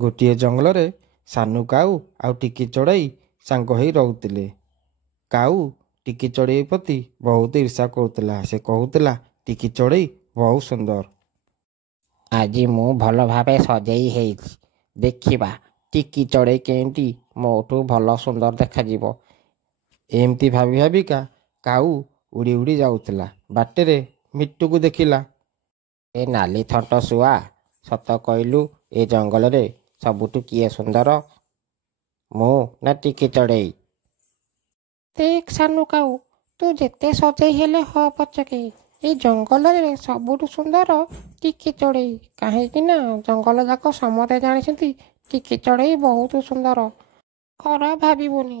ଗୋଟିଏ ଜଙ୍ଗଲରେ ସାନୁ କାଉ ଆଉ ଟିକି ଚଢ଼େଇ ସାଙ୍ଗ ହୋଇ ରହୁଥିଲେ। କାଉ ଟିକି ଚଢ଼େଇ ପ୍ରତି ବହୁତ ଈର୍ଷା କରୁଥିଲା। ସେ କହୁଥିଲା, ଟିକି ଚଢ଼େଇ ବହୁତ ସୁନ୍ଦର। ଆଜି ମୁଁ ଭଲ ଭାବେ ସଜେଇ ହେଇଛି। ଦେଖିବା ଟିକି ଚଢ଼େଇ କେମିତି ମୋଠୁ ଭଲ ସୁନ୍ଦର ଦେଖାଯିବ। ଏମିତି ଭାବି ଭାବିକା କାଉ ଉଡ଼ି ଉଡ଼ି ଯାଉଥିଲା। ବାଟରେ ମିଟୁକୁ ଦେଖିଲା। ଏ ନାଲି ଥଣ୍ଟ ଶୁଆ, ସତ କହିଲୁ ଏ ଜଙ୍ଗଲରେ ସବୁଠୁ କିଏ ସୁନ୍ଦର, ମୁଁ ନା ଟିକି ଚଢ଼େଇ? ଦେଖ ସାନୁ କାଉ, ତୁ ଯେତେ ସଜେଇ ହେଲେ ହ ପଛକେ ଏଇ ଜଙ୍ଗଲରେ ସବୁଠୁ ସୁନ୍ଦର ଟିକି ଚଢ଼େଇ। କାହିଁକି ନା ଜଙ୍ଗଲ ଯାକ ସମସ୍ତେ ଜାଣିଛନ୍ତି ଟିକି ଚଢ଼େଇ ବହୁତ ସୁନ୍ଦର। ଖରାପ ଭାବିବୁନି।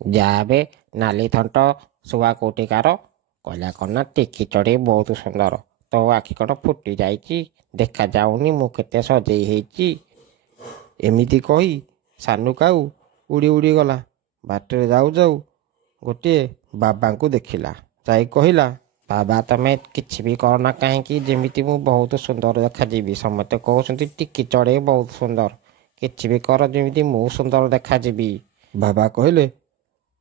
ଯାବେ ନାଲି ଥଣ୍ଟ ଶୁଆ କୋଉଠିକାର? କହିଲା କ'ଣ ନା ଟିକି ଚଢ଼େଇ ବହୁତ ସୁନ୍ଦର। ତୋ ଆଖି କ'ଣ ଫୁଟି ଯାଇଛି? ଦେଖାଯାଉନି ମୁଁ କେତେ ସଜେଇ ହେଇଛି? ଏମିତି କହି ସାନୁ କାଉ ଉଡ଼ି ଉଡ଼ି ଗଲା। ବାଟରେ ଯାଉ ଯାଉ ଗୋଟିଏ ବାବାଙ୍କୁ ଦେଖିଲା। ଯାଇ କହିଲା, ବାବା ତମେ କିଛି ବି କରନା କାହିଁକି, ଯେମିତି ମୁଁ ବହୁତ ସୁନ୍ଦର ଦେଖାଯିବି। ସମସ୍ତେ କହୁଛନ୍ତି ଟିକି ଚଢ଼େଇ ବହୁତ ସୁନ୍ଦର। କିଛି ବି କର ଯେମିତି ମୁଁ ସୁନ୍ଦର ଦେଖାଯିବି। ବାବା କହିଲେ,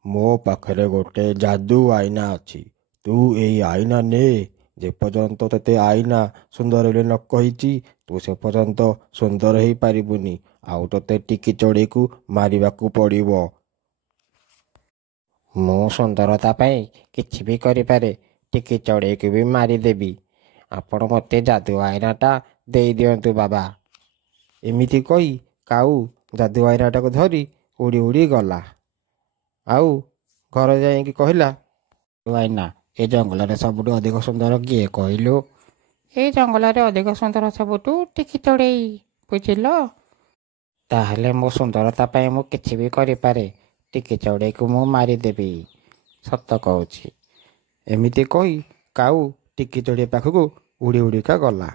ମୋ ପାଖରେ ଗୋଟେ ଯାଦୁ ଆଇନା ଅଛି। ତୁ ଏଇ ଆଇନା ନେ। ଯେପର୍ଯ୍ୟନ୍ତ ତତେ ଆଇନା ସୁନ୍ଦର ବୋଲି ନ କହିଛି ତୁ ସେ ପର୍ଯ୍ୟନ୍ତ ସୁନ୍ଦର ହେଇପାରିବୁନି। ଆଉ ତତେ ଟିକି ଚଢ଼େଇକୁ ମାରିବାକୁ ପଡ଼ିବ। ମୁଁ ସୁନ୍ଦରତା ପାଇଁ କିଛି ବି କରିପାରେ। ଟିକି ଚଢ଼େଇକୁ ବି ମାରିଦେବି। ଆପଣ ମୋତେ ଯାଦୁ ଆଇନାଟା ଦେଇଦିଅନ୍ତୁ ବାବା। ଏମିତି କହି କାଉ ଯାଦୁ ଆଇନାଟାକୁ ଧରି ଉଡ଼ି ଉଡ଼ି ଗଲା। ଆଉ ଘରେ ଯାଇକି କହିଲା, ଆଇନା ଏ ଜଙ୍ଗଲରେ ସବୁଠୁ ଅଧିକ ସୁନ୍ଦର କିଏ କହିଲୁ? ଏଇ ଜଙ୍ଗଲରେ ଅଧିକ ସୁନ୍ଦର ସବୁଠୁ ଟିକି ଚଢ଼େଇ, ବୁଝିଲ? ତାହେଲେ ମୋ ସୁନ୍ଦରତା ପାଇଁ ମୁଁ କିଛି ବି କରିପାରେ। ଟିକି ଚଢ଼େଇକୁ ମୁଁ ମାରିଦେବି, ସତ କହୁଛି। ଏମିତି କହି କାଉ ଟିକି ଚଢ଼େଇ ପାଖକୁ ଉଡ଼ି ଉଡ଼ିକା ଗଲା।